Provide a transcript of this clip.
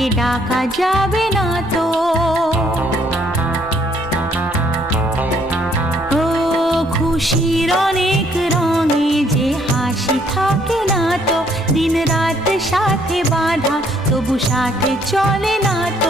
তাকে ডাকা যাবে না তো। ও খুশির অনেক রঙে যে হাসি থাকে না তো, দিন রাত সাথে বাঁধা তবু সাথে চলে না তো।